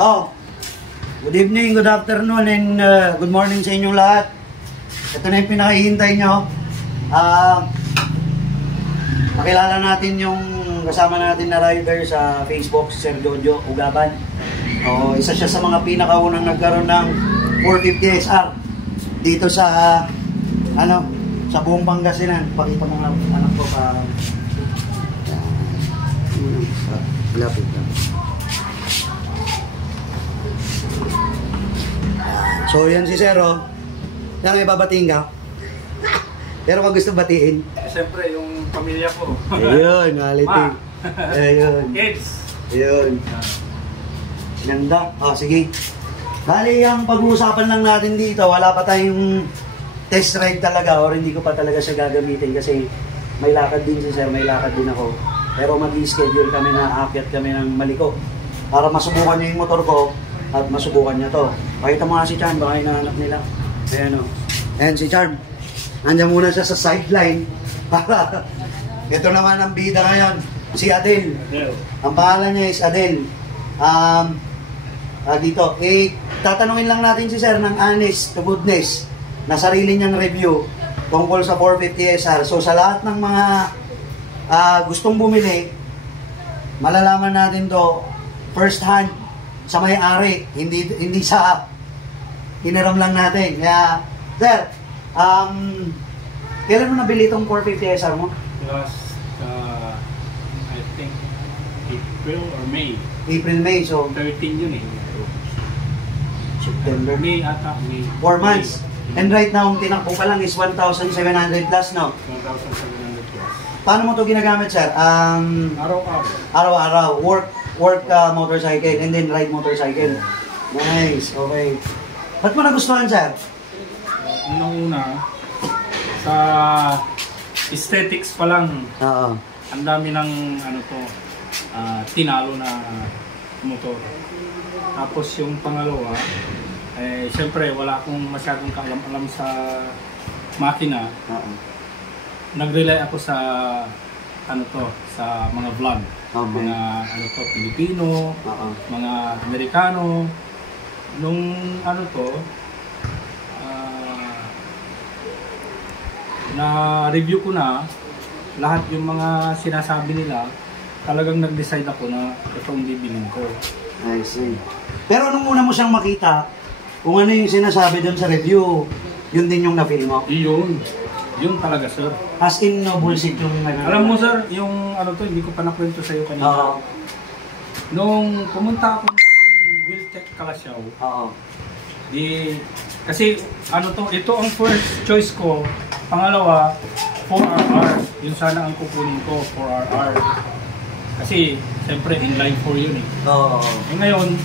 Oh, good evening, good afternoon, and good morning sa inyong lahat. Ito na yung pinakihintay nyo. Makilala natin yung kasama natin na rider sa Facebook, si Sir Jojo Ugaban. Oh, isa siya sa mga pinakaunang nagkaroon ng 450 SR dito sa sa buong Pangasinan. Pakita mo nga anak ko pa. Lapit lang. So yan si Sir, oh. Yan, may babatiin ka. Pero kung gusto batiin. Siyempre, yung pamilya ko. Ayun, quality. Ayun. Kids. Ayun. Ganda. Oh, sige. Bali, ang pag-uusapan lang natin dito, wala pa tayong test ride talaga or hindi ko pa talaga siya gagamitin kasi may lakad din si Sir, may lakad din ako. Pero mag-i-schedule kami na aakyat kami ng Maliko para masubukan niya yung motor ko at masubukan niya to. Pakita mo nga si Charm, baka hinahanap nila. Ayan o. Ayan si Charm. Nandiyan muna siya sa sideline. Para ito naman ang bida ngayon, si Adel. Ang pangalan niya is Adel. Dito, tatanungin lang natin si Sir ng honest to goodness na sarili niyang review tungkol sa 450 SR. So sa lahat ng mga gustong bumili, malalaman natin to first hand sa may-ari, hindi sa hiniram lang natin. Kaya, Sir, kailan mo nabili itong 450 SR mo? Last, I think, April or May. April, May, so 13 yun eh. September. May ata, May. 4 months. And right now, ang tinakbo pa lang is 1,700 plus, no? 1,700 plus. Paano mo ito ginagamit, Sir? Araw-araw. Araw-araw. Work motorcycle and then ride motorcycle. Nice. Okay. Ba't mo nagustuhan, Sir? Una, sa aesthetics pa lang, Oo. ang dami ng tinalo na motor. Tapos yung pangalawa, siyempre wala akong masyadong kaalam-alam sa makina. Oo. Nag-rely ako sa sa mga vlog. Okay. Mga Pilipino, mga Amerikano. Nung na-review ko na lahat yung mga sinasabi nila, talagang nag-decide ako na itong bibilin ko. I see. Pero nung una mo siyang makita, kung ano yung sinasabi doon sa review, yun din yung na-feel mo? Yun talaga, sir. As in, no bullshit yung... Alam mo, sir, yung hindi ko pa nakwento sa'yo kanina. Nung pumunta ako ng Wiltec Calasiao, kasi ito ang first choice ko. Pangalawa, 4RR. Yun sana ang kukunin ko, 4RR. Kasi, siyempre, inline 4 yun eh. Ngayon,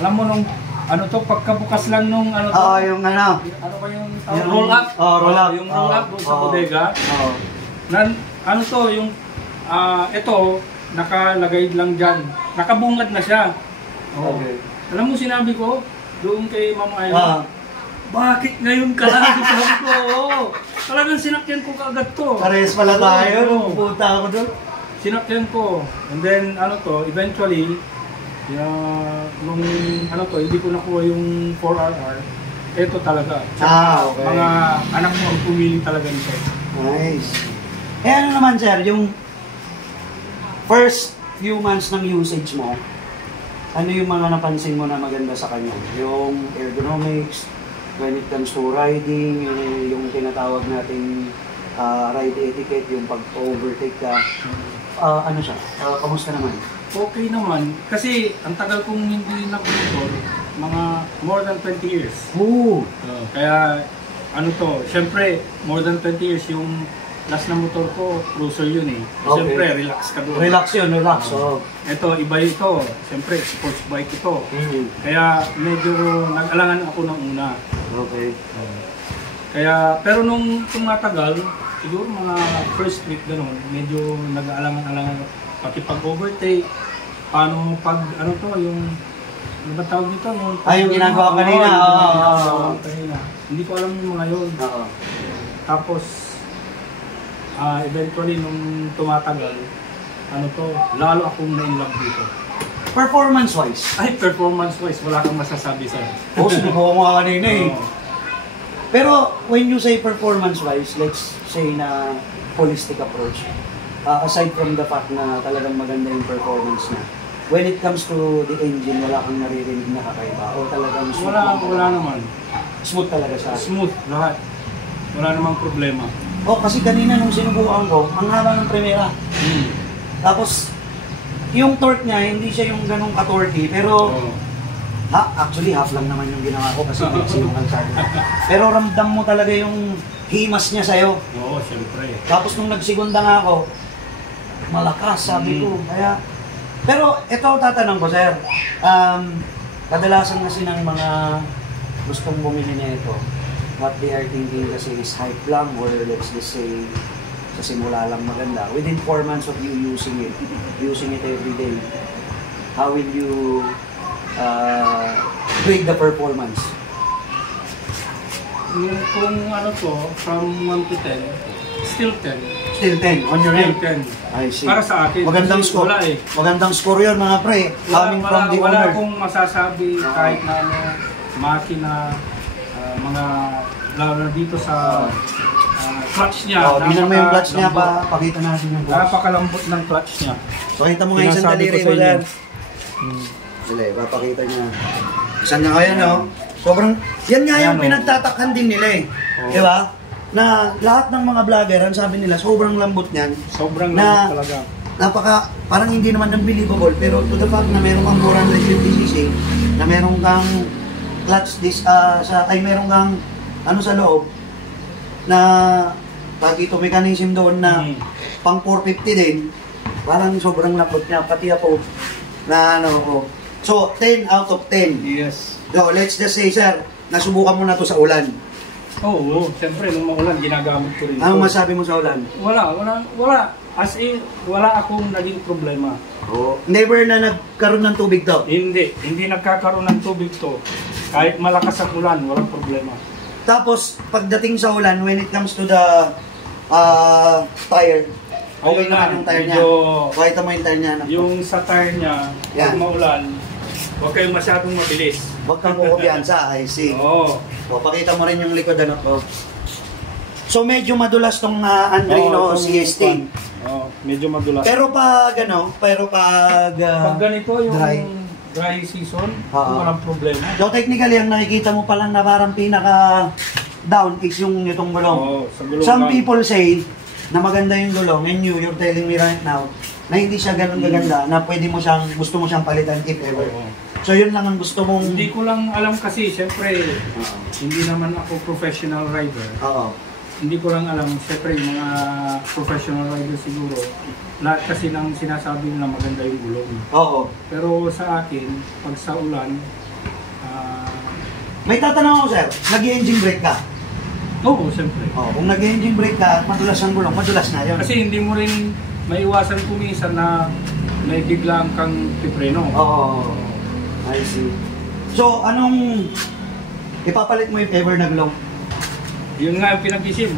alam mo nung, pagkabukas lang nung, yung ano ba yung roll up? Roll up. Yung roll up doon sa bodega. Ito, nakalagay lang dyan. Nakabungad na siya. Okay. Alam mo sinabi ko, doon kay Ma'am Ayla, bakit ngayon ka lang? Sabi ko, talagang sinakyan ko kaagad to. Pares pala tayo, pupunta ako doon. Sinakyan ko. And then, eventually, nung hindi ko nakuha yung 4RR, ito talaga. Okay. Mga anak mo ang pumili talaga nito. Nice. Ano naman, Sir, yung first few months ng usage mo, ano yung mga napansin mo na maganda sa kanya? Yung ergonomics, when it comes to riding, yung tinatawag nating ride etiquette, yung pag-overtake ka. Siya? Kamusta naman? Okay naman. Kasi ang tagal kong hindi nag-motor, mga more than 20 years. Kaya syempre more than 20 years yung last na motor ko, cruiser yun eh. Syempre, relax ka doon. Relax yun, relax. Ito, iba ito. Syempre, sports bike ito. Kaya medyo nag-alangan ako ng una. Okay. Kaya, pero nung tumatagal, siguro mga first week gano'n, medyo nag-aalangan-alangan. Pati pag-overtake, paano pag, yung, ano ba tawag dito? Yung ginagawa kanina. Hindi ko alam yung mga yun. Tapos, eventually, nung tumatagal, lalo akong na-inlove dito. performance-wise. Ay, performance-wise, wala kang masasabi sir. Oo, sinubukan mo nga kanina eh. Oo. Pero when you say performance-wise, let's say na holistic approach, aside from the fact na talagang maganda yung performance niya, when it comes to the engine, wala kang naririnig na kakaiba o talagang smooth lang talaga? Wala naman. Smooth talaga siya. Smooth, lahat. Wala namang problema. Kasi kanina nung sinubukan ko, ang haba ng primera. Tapos, yung torque niya, hindi siya yung ganong ka-torque, pero actually half lang naman yung ginawa ko kasi maiksi yung kalsada. Pero ramdam mo talaga yung himas niya sa'yo. Oo, syempre. Tapos nung nagsigunda nga ako, malakas, sabi ko. Kaya, pero ito tatanong ko, sir. Kadalasan kasi ng mga gustong bumili na ito, what they are thinking kasi is hype lang or let's just say sa simula lang maganda. Within 4 months of you using it every day, how will you grade the performance? Kung ano to, from 1 to 10, still 10. Still 10 on your end? Still 10. I see. Para sa akin. Magandang score. Wala eh. Magandang score yun mga pre. Coming from the wala owner. akong masasabi kahit na ano, makina, mga lalo dito sa clutch niya. Tingnan mo yung clutch niya pa. Pakita natin yung clutch. Napakalambot ng clutch niya. So, kita mo nga isang daliri ko dyan. Dali, papakita niya. Isang nga kaya, no? Sobrang, yan nga yung pinagtatakhan din nila eh. Di ba? Na lahat ng mga vlogger, ang sabi nila, sobrang lambot niyan. Sobrang lambot talaga. Parang hindi naman unbelievable, pero to the fact na meron kang 450cc, na meron kang clutch meron kang sa loob, na dito mechanism doon na pang 450 din, parang sobrang lambot niya, pati ako na So, 10 out of 10. Yes. So, let's just say, sir, nasubukan mo na to sa ulan. Oo, siyempre, nung maulan, ginagamit ko rin. Anong masabi mo sa ulan? Wala. As in, wala akong naging problema. Never na nagkaroon ng tubig to? Hindi nagkakaroon ng tubig to. Kahit malakas ang ulan, walang problema. Tapos, pagdating sa ulan, when it comes to the tire, okay naman yung tire niya. Pakita mo yung tire niya. Yung sa tire niya, pag maulan, huwag kayong masyadong mabilis. Huwag kang kukubiyansa, I see. Pakita mo rin yung likod ko. So, medyo madulas tong Andrino CST. Medyo madulas. Pero pag ganito yung dry season, walang problema. So, technically, ang nakikita mo palang na parang pinaka-down is yung itong gulong. Some people say na maganda yung gulong, and you're telling me right now na hindi siya ganun kaganda, na gusto mo siyang palitan if ever. So yun lang ang gusto mong... Hindi ko lang alam kasi, syempre, hindi naman ako professional rider. Hindi ko lang alam, syempre yung mga professional rider siguro, lahat kasi ng sinasabi nila maganda yung gulong. Pero sa akin, pag sa ulan, may tatanong ako, sir, nag-engine brake ka? Oo, syempre. Kung nag-engine brake ka at madulas ang gulong, madulas na yun. Kasi hindi mo rin maiwasan kuminsan na may biglang kang pipreno. I see. So, anong ipapalit mo if ever na gulong? Yun nga yung pinag-isip.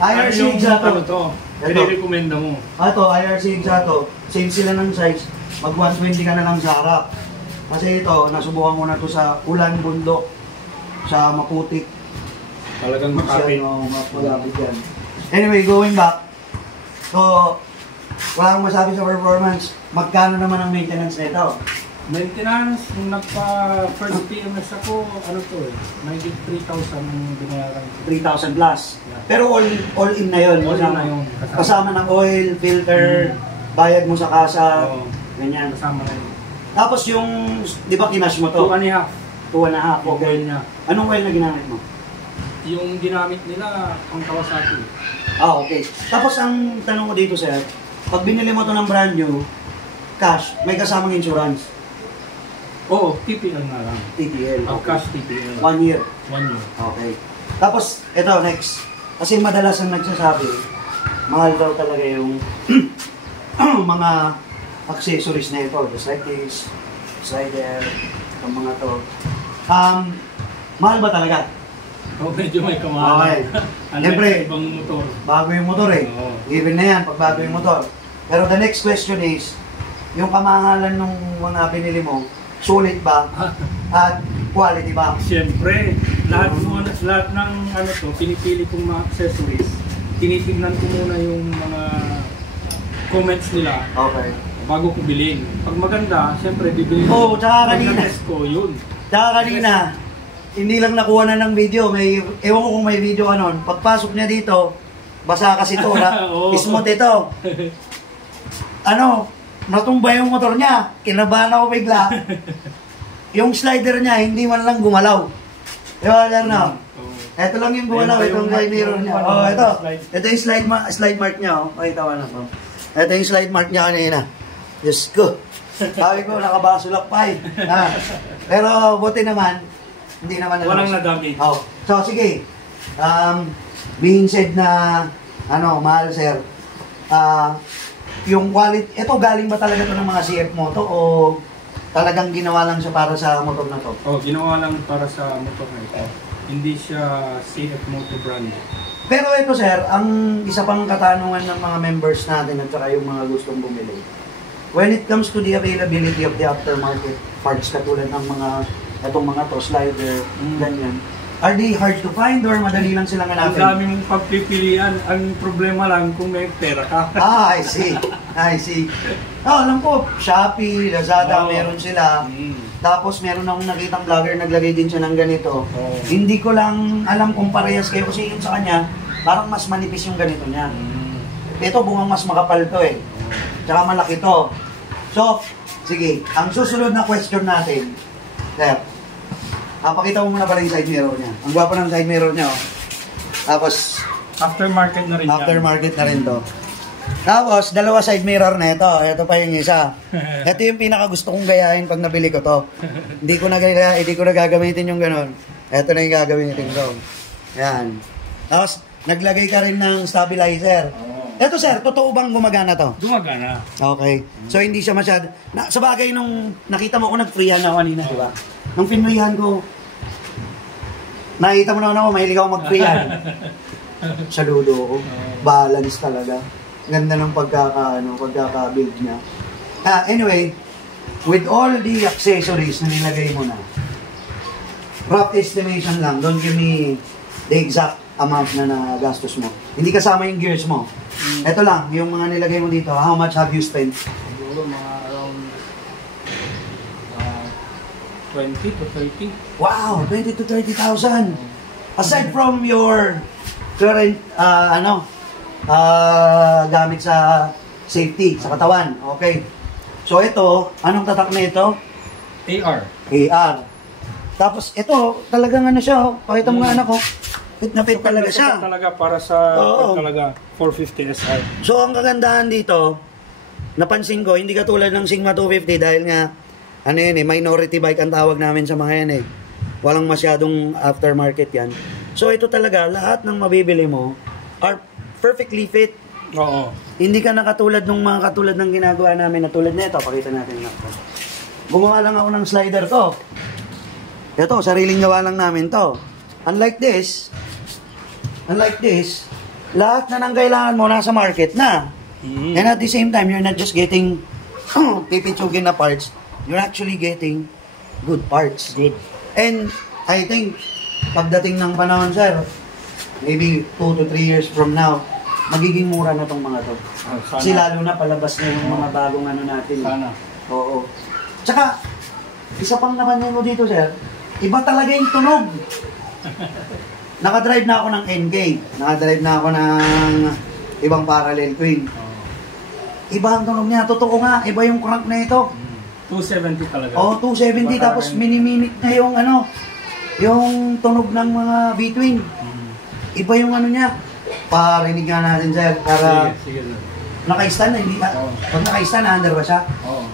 IRC Exato. Pinirekomenda mo. Ito, IRC Exato. Same sila ng size. Mag 120 ka na lang sa harap. Kasi ito, nasubukan ko na to sa ulan, bundok, sa Maputik. Talagang makapit. Malapit yan. Anyway, going back. So, wala kang masabi sa performance. Magkano naman ang maintenance nito? Maintenance, nung nagpa-first PMS ako, may 3,000 ang binayaran. 3,000 plus. Pero all in na yun. All in na yun. Kasama ng oil, filter, bayad mo sa kasa, ganyan. Kasama na yun. Tapos yung, di ba kinash mo to? 2.5. 2.5, okay. Niya. Anong oil na ginamit mo? Yung ginamit nila, ang Kawasaki. Okay. Tapos ang tanong ko dito, sir, pag binili mo to ng brand new, cash, may kasamang insurance? Oo, TPL na lang. TPL. Cash TPL. 1 year? 1 year. Okay. Tapos, ito, next. Kasi madalas ang nagsasabi, mahal daw talaga yung mga accessories na ito. Just like this, slider, ang mga to. Mahal ba talaga? Medyo may kamahalan. Siyempre, ibang motor. Bago yung motor eh. Given na yan, pag bago yung motor. Pero the next question is, yung kamahalan ng mga binili mo, sulit ba? At quality ba? Siyempre, lahat ng ano to, pinipili kong mga accessories, tinitignan ko muna yung mga comments nila Okay. bago ko bilhin. Pag maganda, siyempre bibili Oo, tsaka kanina. test ko, yun. Tsaka kanina, hindi lang nakuha na ng video, ewan ko kung may video ka nun. Pagpasok niya dito, basa kasi ito, Oo. smooth ito. Ano, natumba yung motor niya, kinabahan ako bigla. Yung slider niya, hindi man lang gumalaw. Diba, na? Ito lang yung gumalaw, itong side mirror niya. Oh, ito. Ito yung slide mark niya, oh. Ay, tawa na po. Ito yung slide mark niya kanina. Diyos ko. Sabi ko, nakabasulak pa eh. Pero buti naman, hindi naman Walang nadami. Oh. So, sige. Being said na, mahal sir, yung quality, ito galing ba talaga to ng mga CF Moto o talagang ginawa lang siya para sa motor na to? Oh, ginawa lang para sa motor na ito. Hindi siya CF Moto brand. Pero ito sir, ang isa pang katanungan ng mga members natin at saka yung mga gustong bumili. When it comes to the availability of the aftermarket parts katulad ng itong mga to, slider, ganyan, are they hard to find or madali lang silang Ang hanapin? dami mong pagpipilian. Ang problema lang kung may pera ka. I see. I see. Oh, alam ko, Shopee, Lazada, meron sila. Tapos meron akong nakitang vlogger, naglagay din siya ng ganito. Hindi ko lang alam kung parehas kayo kasi yung sa kanya, parang mas manipis yung ganito niya. Ito, bungang mas makapal to eh. Tsaka malaki to. So, sige, ang susunod na question natin, sir, pakita mo muna pala yung side mirror niya. Ang gwapo ng side mirror niya, oh. Tapos, Aftermarket na rin yan. aftermarket na rin to. Tapos, dalawa side mirror na ito. Ito pa yung isa. Ito yung pinaka gusto kong gayahin pag nabili ko to. Hindi ko na gagamitin yung ganun. Ito na yung gagamitin ko. Yan. Tapos, naglagay ka rin ng stabilizer. Ito sir, totoo bang gumagana to? Gumagana. Okay. So, hindi siya masyado. Sa bagay nung nakita mo ko nag-freehan ako kanina, di ba? Nung pinrihan ko, nakita mo naman ako, mahilig ako mag-freehan. Saludo ako. Balance talaga. Ganda ng pagkaka-build niya. Anyway, with all the accessories na nilagay mo na, rough estimation lang, don't give me the exact amount na nagastos mo. Hindi kasama yung gears mo. Ito lang, yung mga nilagay mo dito, how much have you spent? Siguro mga around 20 to 30. Wow, 20 to 30,000. Aside from your current, gamit sa safety, sa katawan. Okay. So ito, anong tatak na ito? AR. AR. Tapos ito, talagang siya, oh. Pakita mo nga anak ko. Fit na fit talaga siya. Talaga para sa talaga 450 SR. So ang kagandahan dito, napansin ko, hindi katulad ng Sigma 250 dahil nga, minority bike ang tawag namin sa mga yan eh. Walang masyadong aftermarket yan. So ito talaga, lahat ng mabibili mo are perfectly fit. Oo. Hindi ka nakatulad ng mga katulad ng ginagawa namin na tulad nito. Pakita natin nga. Gumawa lang ako ng slider to. Ito, sariling gawa lang namin to. Unlike this, lahat na ng kailangan mo nasa market na. And at the same time, you're not just getting pipitsugin na parts. You're actually getting good parts. Good. And I think, pagdating ng panahon, sir, maybe 2 to 3 years from now, magiging mura na tong mga to. Kasi lalo na palabas na yung mga bagong natin. Sana. Oo. Tsaka, isa pang naman mo dito, sir, iba talaga yung tunog. Nakadrive na ako ng NK. Nakadrive na ako ng ibang parallel twin. Iba ang tunog niya. Totoo nga, iba yung crank na ito. 270 talaga. Oh, 270 tapos mini-minute na yung yung tunog ng mga B-twin. Iba yung niya. Parinig nga natin, sir. Para Sige. naka-stand na, hindi ka. Pag naka-stand, under ba siya? Oo.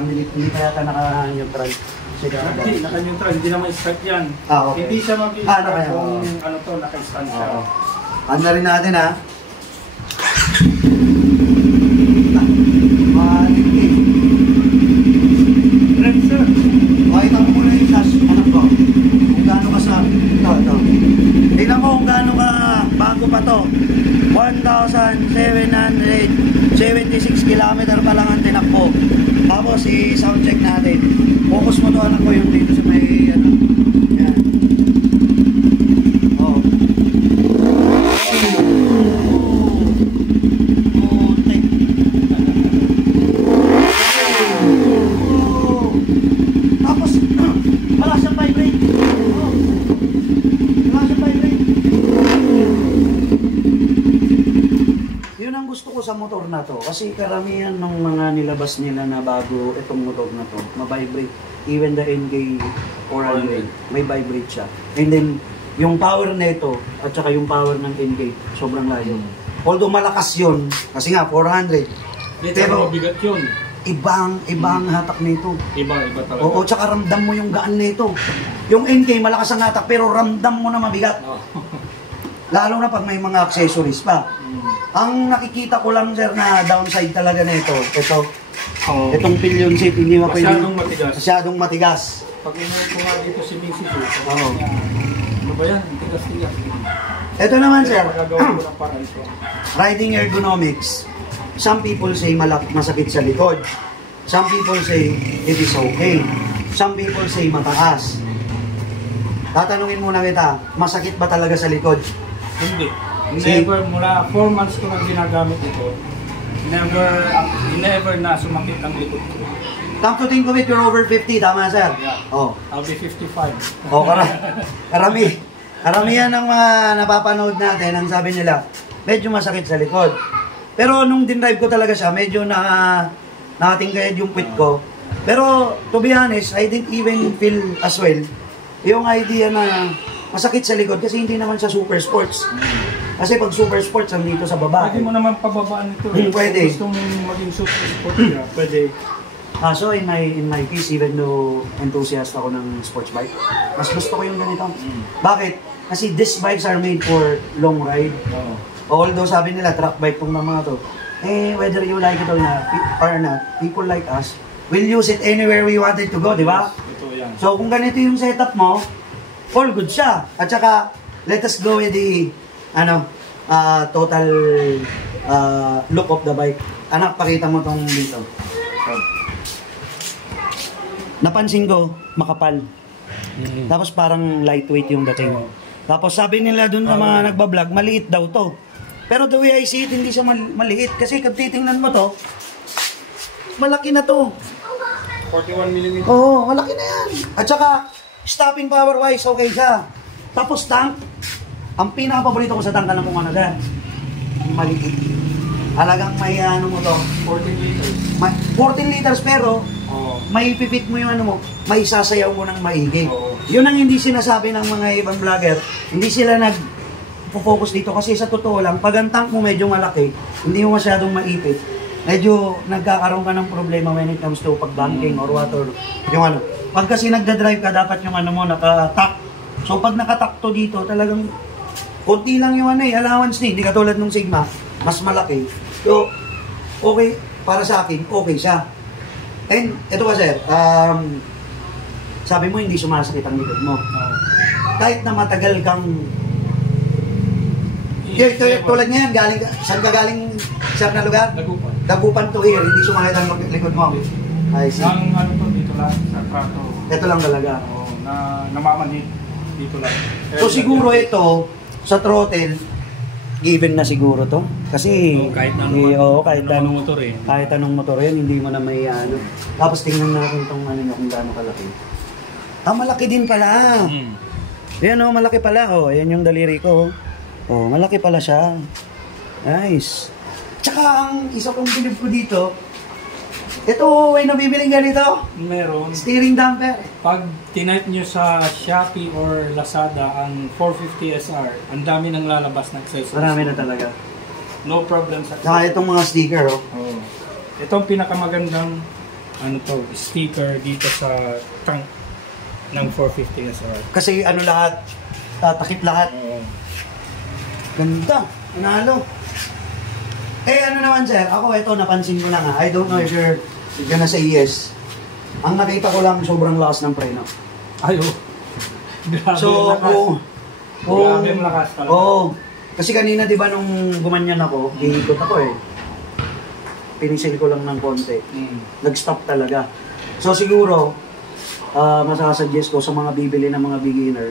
Hindi pa yata naka-neutral. Hindi, naka-neutral. Hindi naman start yan. Okay. Hindi siya mag-start naka-neutral. kung naka-stand siya. Ano rin natin, ha? Red, sir. Pakita mo muna yung sash, anak ko. Kung gaano ka sa... Ito. Tingnan mo kung gaano ka bago pa to. 1,776 kilometer pa lang ang tinakbo. Tapos i-sound check natin. Focus mo to anak ko yung dito sa may ano. Yan. Oh. Tapos wala siyang vibrate. Wala siyang vibrate. Yun ang gusto ko sa motor na to. Kasi karamihan ng mga nilabas nila na bago itong motor na to, ma-vibrate. Even the NK 400, may vibrate siya. And then, yung power nito at saka yung power ng NK, sobrang layo. Although malakas yun, kasi nga 400. Pero mabigat yun. Ibang hatak nito. Iba talaga. Oo, tsaka ramdam mo yung gaan nito. Yung NK malakas ang hatak pero ramdam mo na mabigat. Oh. Lalo na pag may mga accessories pa. Ang nakikita ko lang sir na downside talaga nito, itong pillion seat hindi mo pwede. Masyadong matigas. Pag inuwi ko nga dito si Mrs. Oo. Ano ba yan? Tigas-tigas. Ito naman sir, Magagawa ko ng parang ito. riding ergonomics. Some people say masakit sa likod. Some people say it is okay. Some people say mataas. Tatanungin muna kita, masakit ba talaga sa likod? Hindi. Never, mula 4 months ko nang ginagamit ito, never na sumakit ang likod ko. Come to think of it, you're over 50, tama sir? Yeah. Oh. I'll be 55. Oh, karamihan ng mga napapanood natin, ang sabi nila, medyo masakit sa likod. Pero nung dinrive ko talaga siya, medyo nakatinggayad yung puwit ko. Pero to be honest, I didn't even feel as well yung idea na masakit sa likod kasi hindi naman sa super sports. Kasi pag super sports, andito sa baba. Pwede mo naman pababaan ito. Pwede. Kung gusto mong maging super sports, pwede. So in my case, even though enthusiast ako ng sports bike, mas gusto ko yung ganito. Bakit? Kasi these bikes are made for long ride. Although sabi nila, track bike tong mga to. Whether you like it or not, people like us will use it anywhere we wanted to go, di ba? Ito yan. So kung ganito yung setup mo, all good siya. At saka, let us go with the total look of the bike. Anak, pakita mo tong dito. Napansin ko, makapal. Tapos parang lightweight yung dating. Tapos sabi nila dun sa mga nagbablog, maliit daw to. Pero the way I see it, hindi siya maliit. Kasi kung titingnan mo to, malaki na to. 41mm. Oo, malaki na yan. At saka, stopping power wise, okay siya. Tapos tank, ang pinaka-paborito ko sa tank, alam mo ano dyan? Maliit. Halagang may mo to. 14 liters. 14 liters pero, may pipit mo yung may sasayaw mo ng maigi. Yun ang hindi sinasabi ng mga ibang vlogger. Hindi sila nag-focus dito kasi sa totoo lang, pag ang tank mo medyo malaki, hindi mo masyadong maipit. Medyo nagkakaroon ka ng problema when it comes to pag-banking or what or yung Pag kasi nagda-drive ka, dapat yung mo naka-tack. So pag naka-tack to dito, talagang konti lang yung allowance ni. Hindi katulad nung Sigma, mas malaki. So, okay, para sa akin, okay siya. And, ito ba sir, sabi mo hindi sumasakit ang likod mo. Kahit na matagal kang... Tulad ngayon, saan ka galing sir na lugar? Dagupan. Dagupan to here, hindi sumasakit ang likod mo. I see. Ang to, dito lang, sa trato. Ito lang talaga. Na namamanhit, dito lang. So siguro ito, sa throttle, given na siguro to. Kasi, kahit anong motor eh. Kahit anong motor yan, hindi mo na may Tapos tingnan natin itong kung gaano kalaki. Malaki din pala. Yan malaki pala. Yan yung daliri ko. Malaki pala siya. Nice. Tsaka ang isa kong bilib ko dito, ito, may nabibiling ganito? Meron. Steering damper. Pag tinype nyo sa Shopee or Lazada ang 450 SR, ang dami nang lalabas na accessories. Marami na talaga. No problem sa Saka itong mga sticker, Ito ang pinakamagandang sticker dito sa tank ng 450 SR. Kasi lahat, takip lahat. Ganda. Nanalo. Naman sir, ako ito napansin ko lang I don't know if you're gonna say yes. Ang nakita ko lang sobrang lakas ng preno. Grabe so, ang lakas. Grabe ang lakas talaga. Kasi kanina, di ba, nung gumanyan ako, hiikot ako eh. Pinisil ko lang ng konti. Nag-stop talaga. So siguro, masasuggest ko sa mga bibili ng mga beginner,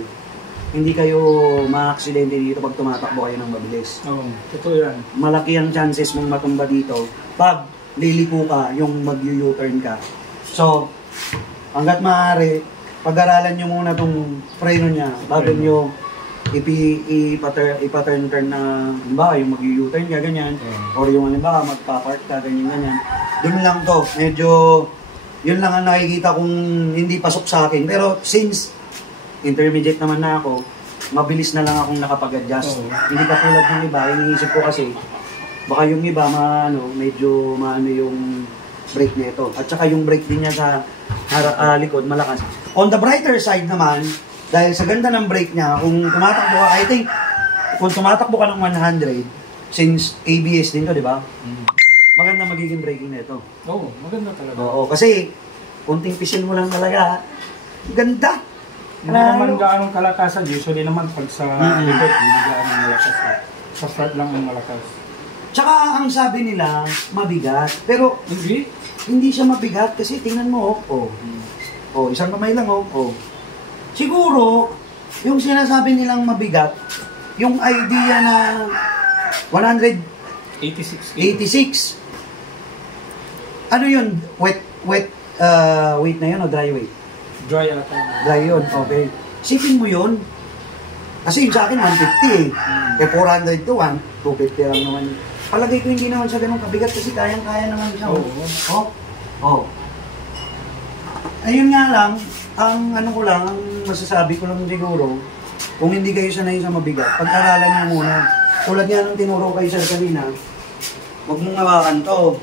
hindi kayo ma-aksidente dito pag tumatakbo kayo ng mabilis. Oo, totoo yan. Malaki ang chances mong matumba dito pag liliko ka, yung mag-U-turn ka. So, hanggat maaari, pag-aralan nyo muna itong preno niya bago nyo ipa-turn na, ba, yung mag-U-turn ka, ganyan. Or yung, ba, magpa-park ka, ganyan. Doon lang to. Medyo, yun lang ang nakikita kung hindi pasok sa akin. Pero since intermediate naman na ako, mabilis na lang akong nakapag-adjust. Hindi ka tulad ng iba, iniisip ko kasi, baka yung iba, medyo maano yung brake nito. At saka yung brake din niya sa likod, malakas. On the brighter side naman, dahil sa ganda ng brake niya, kung tumatakbo ka, I think, kung tumatakbo ka ng 100, since ABS din to, di ba? Maganda magiging braking nito. Oo, maganda talaga. Oo, kasi, kunting pisil mo lang talaga, ganda! Hindi naman gaanong kalakasan. Usually naman, pag sa likod, hindi gaanong malakas. Sa front lang ang malakas. Tsaka, ang sabi nila, mabigat. Pero, hindi siya mabigat kasi tingnan mo, isang kamay lang, Siguro, yung sinasabi nilang mabigat, yung idea na 86. Ano yun? Wet weight na yun o dry weight? Dry ata. Dry yun, okay. Sipin mo yun. Kasi yung sa akin, 150 eh. 400 to 250 lang naman. Palagay ko hindi naman siya ganun kabigat kasi kayang-kaya naman siya. Ayun nga lang, ang masasabi ko lang siguro, kung hindi kayo sanay sa mabigat, pag-aralan nyo muna. Tulad nga nung tinuro kayo sir kanina, huwag mong hawakan to.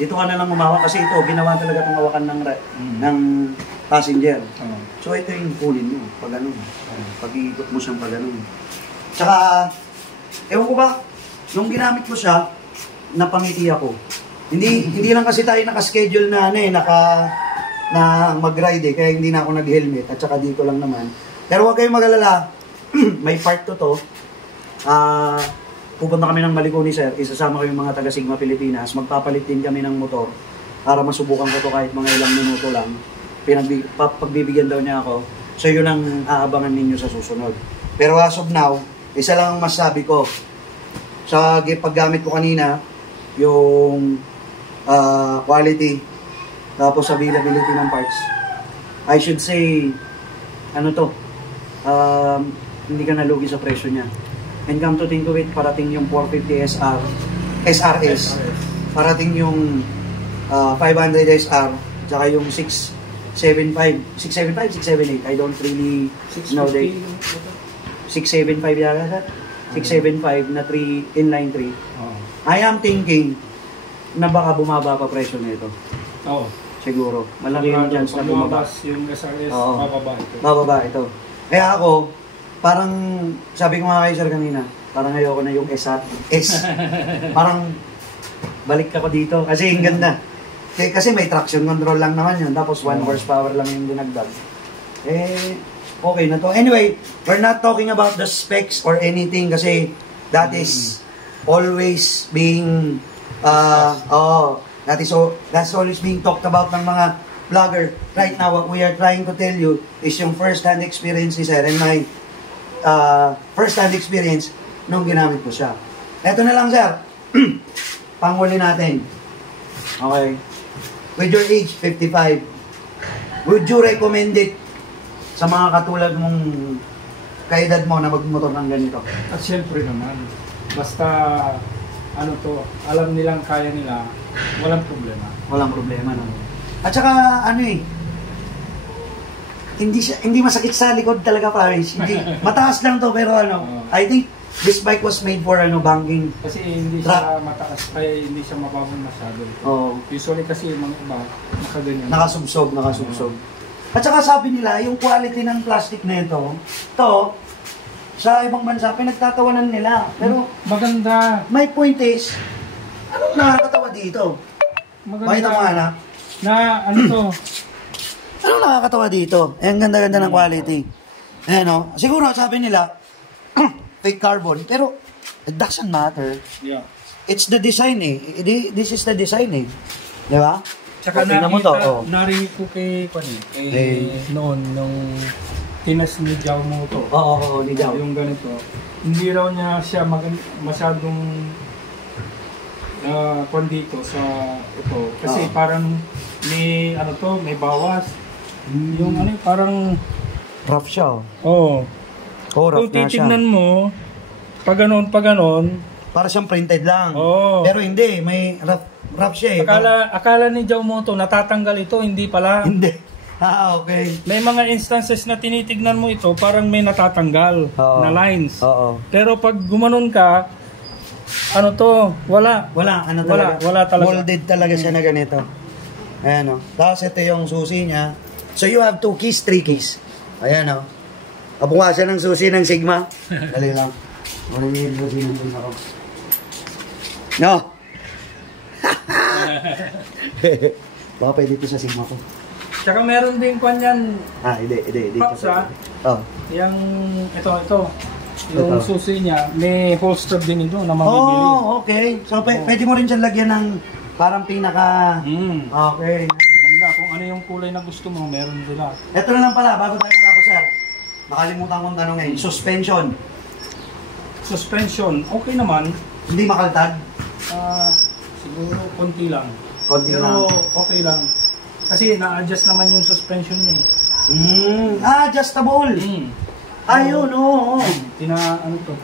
Dito ka na lang umawak kasi ito, ginawa talaga itong hawakan ng passenger. So ito yung pulin nyo, pag ganun. Pag-iikot mo siyang pag ganun. Tsaka, ewan ko ba, nung ginamit ko siya, napangiti ako. Hindi lang kasi tayo naka-schedule na mag-ride kaya hindi na ako nag-helmet at saka dito lang naman. Pero huwag kayong mag-alala, may part to. Pupunta kami ng Malikuni sir, isasama ko yung mga taga Sigma Pilipinas, magpapalit din kami ng motor para masubukan ko to kahit mga ilang minuto lang. Pagbibigyan daw niya ako, so yun ang aabangan ninyo sa susunod. Pero as of now, isa lang ang masabi ko, sa paggamit ko kanina, yung quality, tapos availability ng parts. I should say, hindi ka nalugi sa presyo niya. And come to think of it, parating yung 450 SRS, parating yung 500 SR, tsaka yung 678, I don't really know the 675 yata, 675 na 3 inline 3. I am thinking na baka bumaba pa presyo nito. Siguro. Malaki yung chance na bumaba. Yung SRS, bababa ito. Bababa ito. Kaya ako, parang, sabi ko nga kayo sir kanina, parang ayoko na yung S. Parang, balik ako dito. Kasi yung ganda. Kasi may traction control lang naman yun. Tapos 1 horsepower lang yung dinagdag. Okay na to. Anyway, we're not talking about the specs or anything kasi that is always being, that's always being talked about ng mga vlogger. Right now, what we are trying to tell you is yung first-hand experience ni sir and my first-hand experience nung ginamit ko siya. Eto na lang sir, panghuli natin. Okay. With your age, 55, would you recommend it sa mga katulad mong kaedad mo na magmotor ng ganito? At syempre naman, basta alam nilang kaya nila, walang problema. Walang problema, no? At saka, hindi masakit sa likod talaga, Paris. Hindi, mataas lang to, pero I think this bike was made for banking. Kasi hindi siya mataas, kaya hindi siya mababang masyado. Usually kasi yung mga iba, nakaganyan. Nakasubsob. At saka sabi nila, yung quality ng plastic na ito, sa ibang bansa, pinagtatawanan nila. Pero, maganda. My point is, anong nakakatawa dito? Maganda. Bakit mo anak? To? Anong nakakatawa dito? Ang ganda-ganda ng quality. Siguro, sabi nila, 50 fake carbon. Pero, it doesn't matter. Yeah. It's the design eh. This is the design eh. Di ba? Tsaka narinig ko kay noon, nung tinas ni Jao mo to. Oo, ni Jao. Yung ganito. Hindi raw niya siya masyadong dito sa ito. Kasi parang may may bawas. Yung parang rough siya. Oo. Rough kung titignan mo, pag ganon, para siyang printed lang. Oo. Pero hindi, may rough siya eh. Akala ni Jao Moto natatanggal ito, hindi pala. Hindi. Okay. May mga instances na tinitignan mo ito, parang may natatanggal na lines. Oo. Pero pag gumanon ka, wala. Wala talaga. Molded talaga siya na ganito. Ayan o. Tapos ito yung susi niya. So you have 2 keys, 3 keys. Ayan o. Kapunga siya ng susi ng Sigma. Dali lang. Maraming susi ng Sigma ko. No! Baka pwede ito sa Sigma ko. Tsaka meron din kanyan. Hindi. Pops Oh. Ito. Yung susi niya, may holster din ito na mamimili. Okay. So pwede mo rin siya lagyan ng parang pinaka... Okay. Maganda. Kung ano yung kulay na gusto mo, meron sila. Ito na lang pala, bago tayo malapos sir. Nakalimutan kong tanongin. Suspension. Okay naman. Hindi makaltag? Siguro konti lang. Pero okay lang. Kasi na-adjust naman yung suspension niya adjustable. Ayun, oo.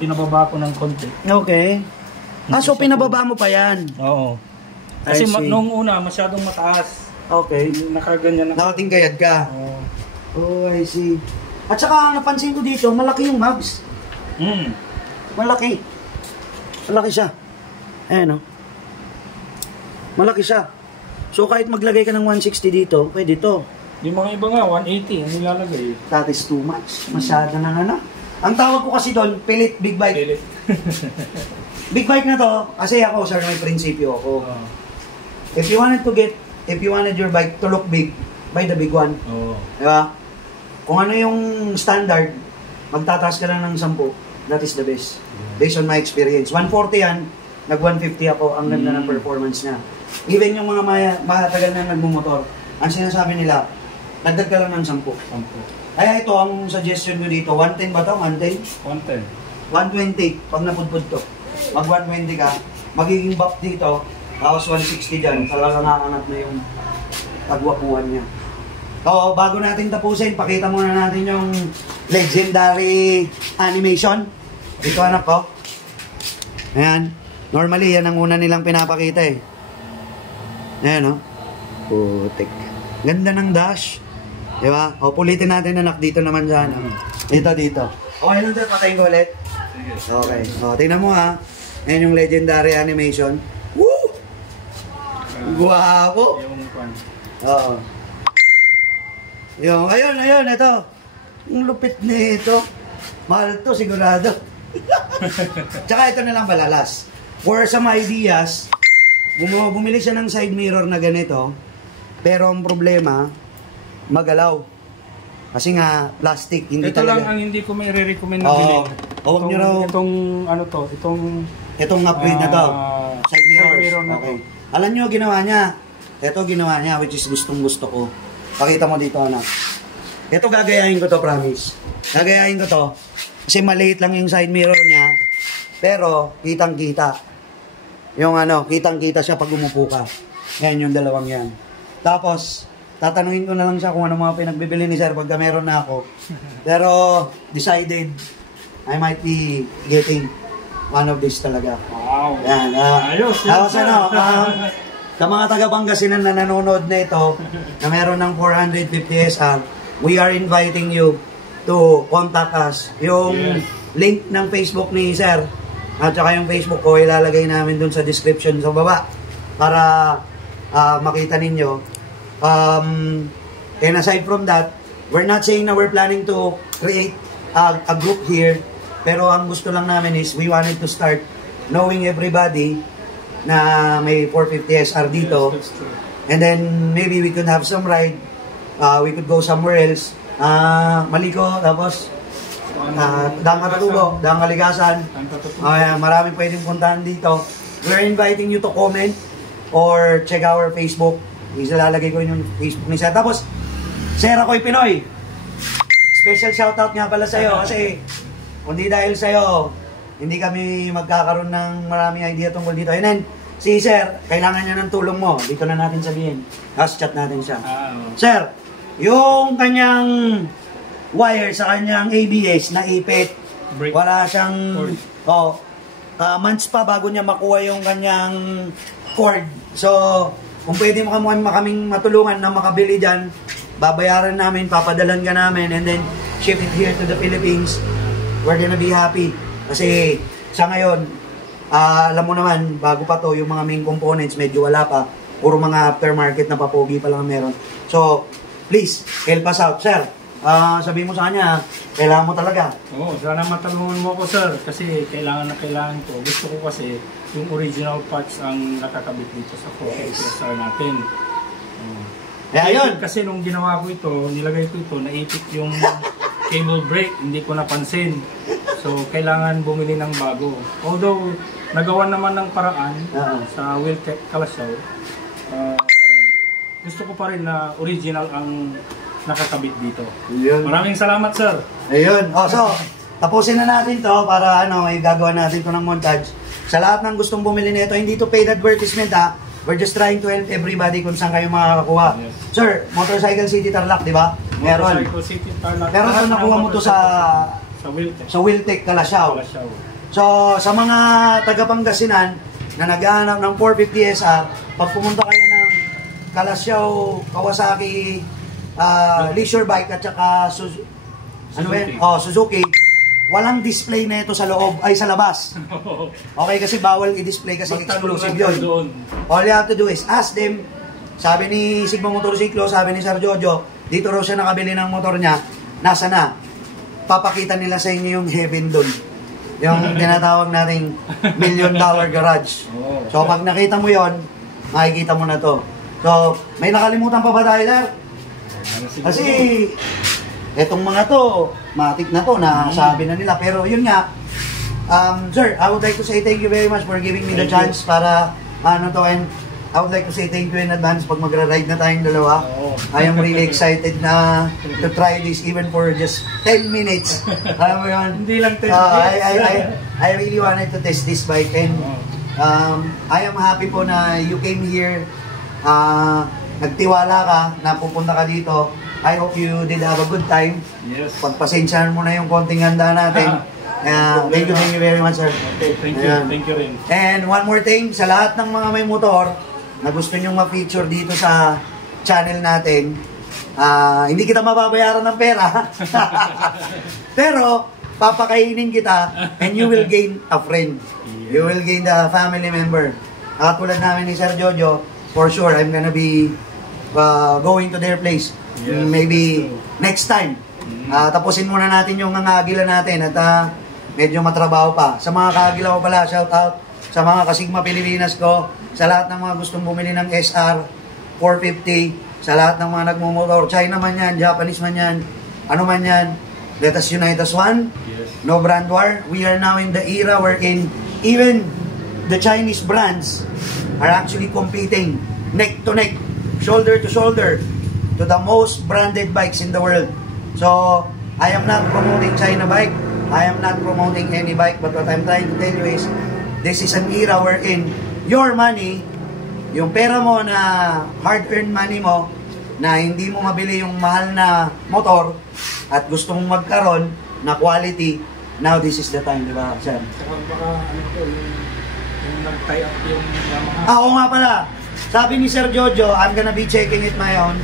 Pinababa ko ng konti. Okay. So pinababa mo pa yan? Oo. Kasi nung una, masyadong mataas. Okay. Nakaganyan na. Nakatingkayad ka? Oo. Oh, I see. At saka napansin ko dito, malaki yung mags. Malaki. Malaki siya. Ayan o. Malaki siya. So kahit maglagay ka ng 160 dito, pwede to. Yung mga iba nga, 180 ang nilalagay. That is too much. Masyado na nga. Ang tawag ko kasi doon, pilit big bike. Pilit. Big bike na to, kasi ako, sir, may prinsipyo ako. If you wanted your bike to look big, buy the big one. Diba? Kung ano yung standard, magtataas ka lang ng 10, that is the best. Based on my experience. 140 yan, nag-150 ako, ang ganda ng performance niya. Even yung mga matagal na nagmumotor, ang sinasabi nila, dagdag ka lang ng 10. Kaya ito, ang suggestion ko dito, 110 ba ito? 110? 120, pag napudpud to. Mag 120 ka, magiging buff dito, tapos 160 dyan, talaga nakakanap na yung pagwapuan niya. So, bago natin tapusin, pakita muna natin yung legendary animation. Ito anak ko. Ayan. Normally, yan ang una nilang pinapakita eh. Ayan o. Putik. Ganda ng dash. Diba? O, pulitin natin anak dito naman dyan. Dito. Okay lang dito, patayin ko ulit. Okay. O, tingnan mo ha. Ayan yung legendary animation. Woo! Guwapo! Oo. Yung, ayun, ito. Yung lupit nito. Mahal to, sigurado. Tsaka ito na lang pala, last. For some ideas, bumili siya ng side mirror na ganito, pero ang problema, magalaw. Kasi nga, plastic, hindi ito talaga. Ito lang ang hindi ko may re-recommend na bilhin. Huwag nyo raw. Itong upgrade na to. Side mirror na okay. Alam nyo, ginawa niya. Ito ginawa niya, which is gustong-gusto ko. Pakita mo dito, anak. Ito gagayahin ko to, promise. Gagayahin ko to. Kasi maliit lang yung side mirror niya. Pero, kitang-kita. Yung kitang-kita siya pag umupo ka. Yan yung dalawang yan. Tapos, tatanungin ko na lang siya kung ano mga pinagbibili ni sir pagka meron na ako. Pero, decided, I might be getting one of these talaga. Wow! Yan. Ayos! Tapos sa mga taga-Pangasinan na nanonood na ito, na meron ng 450 SR, we are inviting you to contact us. Yung link ng Facebook ni sir, at saka yung Facebook ko, ilalagay namin dun sa description sa baba para makita ninyo. And aside from that, we're not saying na we're planning to create a group here, pero ang gusto lang namin is we wanted to start knowing everybody na may 450 SR dito. Yes, that's true. And then maybe we could have some ride, we could go somewhere else, maliko, tapos Daang Katutubo, Daang Kaligasan. Maraming pwedeng puntahan dito. We're inviting you to comment or check our Facebook. Ilalagay ko yung Facebook ni Sir. Tapos, Sir Ako'y Pinoy. Special shoutout nga pala sa'yo kasi kundi dahil sa'yo, hindi kami magkakaroon ng maraming idea tungkol dito. And then, si Sir, kailangan niya ng tulong mo. Dito na natin sabihin. Tapos chat natin siya. Sir, yung kanyang wire sa kanyang ABS na ipit, wala siyang months pa bago niya makuha yung kanyang cord. So, kung pwede mo kaming matulungan na makabili dyan, babayaran namin, papadalan ka namin, and then ship it here to the Philippines. We're gonna be happy. Kasi sa ngayon, alam mo naman, bago pa to, yung mga main components, medyo wala pa. Puro mga aftermarket na papogi pa lang meron. So, please, help us out. Sir, sabihin mo sa kanya, kailangan mo talaga. Oo, sana matulungan mo ako, sir. Kasi kailangan na kailangan ko. Gusto ko kasi yung original parts ang nakakabit dito sa processor natin. Kaya yun. Kasi nung ginawa ko ito, nilagay ko ito, naipit yung cable brake, hindi ko napansin. So, kailangan bumili ng bago. Although, nagawa naman ng paraan sa Wiltec Kalasyaw, gusto ko pa rin na original ang nakakabit dito. Ayun. Maraming salamat, sir. Ayun. So, tapusin na natin to para may gagawa natin to ng montage. Sa lahat ng gustong bumili nito, hindi to paid advertisement We're just trying to help everybody kung saan kayo makakakuha. Yes. Sir, Motorcycle City Tarlac, di ba? Meron. Motorcycle City Tarlac. Pero ito nakuha mo to sa Wiltec Kalasyaw. So, sa mga taga-Pangasinan na naghahanap ng 450 SR, pag pumunta kayo ng Kalasyaw, Kawasaki, leisure bike at saka Suzuki, walang display na ito sa loob, ay sa labas. Okay, kasi bawal i-display kasi exclusive yun. All you have to do is ask them. Sabi ni Sigma Motorsiklo, sabi ni Sir Jojo, dito raw siya nakabili ng motor niya, nasa na? Papakita nila sa inyo yung heaven doon. Yung tinatawag nating $1 million garage. So pag nakita mo yon, makikita mo na to. So, may nakalimutan pa ba tayo, Sir? Kasi etong mga to, matik na to, nasabi na nila. Pero yun nga, sir, I would like to say thank you very much for giving me the chance para and I would like to say thank you in advance pag magra-ride na tayong dalawa. I am really excited na to try this even for just 10 minutes. Alam mo yun? Hindi lang 10 minutes. I really wanted to test this bike and I am happy po na you came here. Nagtiwala ka na pupunta ka dito. I hope you did have a good time. Yes. Pagpasensyahan mo na yung konting handa natin. Thank you very much, sir. Okay, thank you. Thank you rin. And one more thing, sa lahat ng mga may motor na gusto nyong ma-feature dito sa channel natin, hindi kita mababayaran ng pera. Pero, papakainin kita and you will gain a friend. You will gain a family member. Katulad namin ni Sir Jojo, for sure, I'm gonna be going to their place. Yes, maybe next time. Tapusin muna natin yung nangagila natin at medyo matrabaho pa. Sa mga kagila ko pala, shout out sa mga kasigma Pilipinas ko, sa lahat ng mga gustong bumili ng SR 450, sa lahat ng mga nagmumotor, China man yan, Japanese man yan, ano man yan, let us unite as one. Yes. No brand war. We are now in the era wherein even the Chinese brands are actually competing neck to neck, shoulder to shoulder to the most branded bikes in the world. So, I am not promoting China bike. I am not promoting any bike. But what I'm trying to tell you is, this is an era wherein your money, yung pera mo na hard-earned money mo, na hindi mo mabili yung mahal na motor, at gusto mong magkaroon na quality, now this is the time, di ba, sir? Saka baka yung nag-tie up yung Yamaha. Oo nga pala. Sabi ni Sir Jojo, I'm gonna be checking it my own.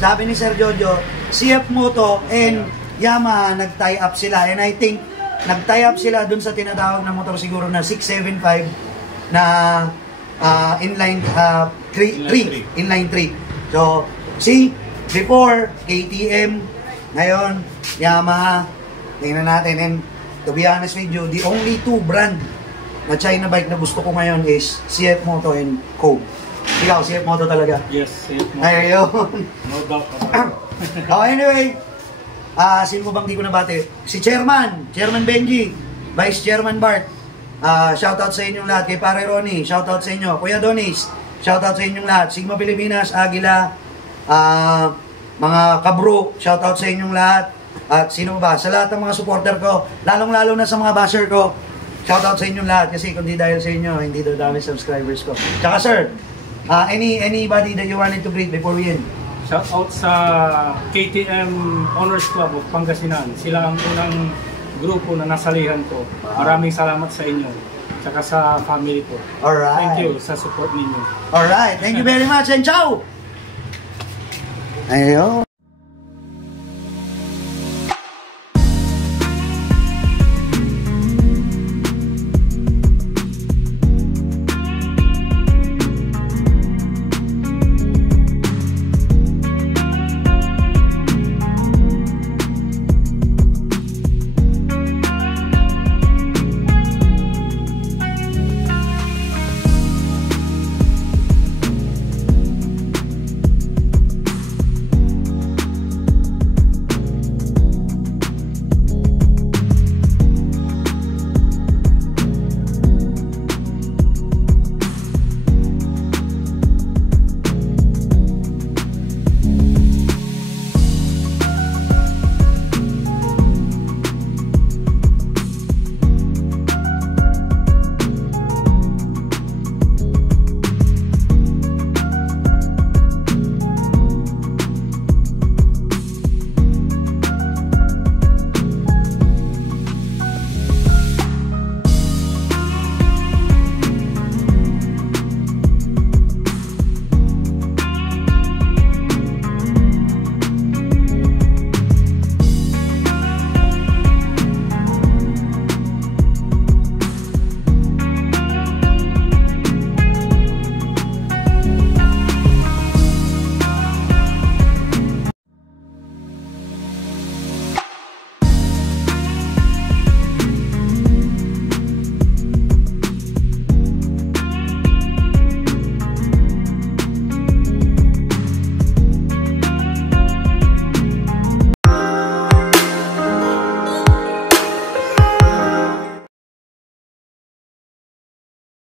Sabi ni Sir Jojo, CF Moto and Yamaha nag-tie up sila. And I think, nag-tie up sila dun sa tinatawag na motor siguro na 675 na inline 3. Inline 3. So, see, before, KTM, ngayon, Yamaha, tingnan natin. And to be honest with you, the only two brand na China bike na gusto ko ngayon is CF Moto and Kobe. Ikaw, CF Moto talaga? Yes, CF Moto. Ayun. No doubt. Oh, anyway, Sino mo bang di ko nabati? Si Chairman Benji, Vice Chairman Bart. Shoutout sa inyong lahat. Kay Pare Ronnie, shoutout sa inyo. Kuya Donis, shoutout sa inyong lahat. Sigma Pilipinas, Agila, mga kabro, shoutout sa inyong lahat. At sino ba? Sa lahat ng mga supporter ko, lalong-lalo na sa mga basher ko, shoutout sa inyong lahat. Kasi kung di dahil sa inyo, hindi daw dami subscribers ko. Tsaka sir, anybody that you wanted to greet before we end? Shoutout sa KTM Honors Club of Pangasinan. Sila ang unang grupo na nasalihan ko. Maraming salamat sa inyo. Tsaka sa family ko. Alright. Thank you sa support ninyo. Alright. Thank you very much and ciao! Ayo.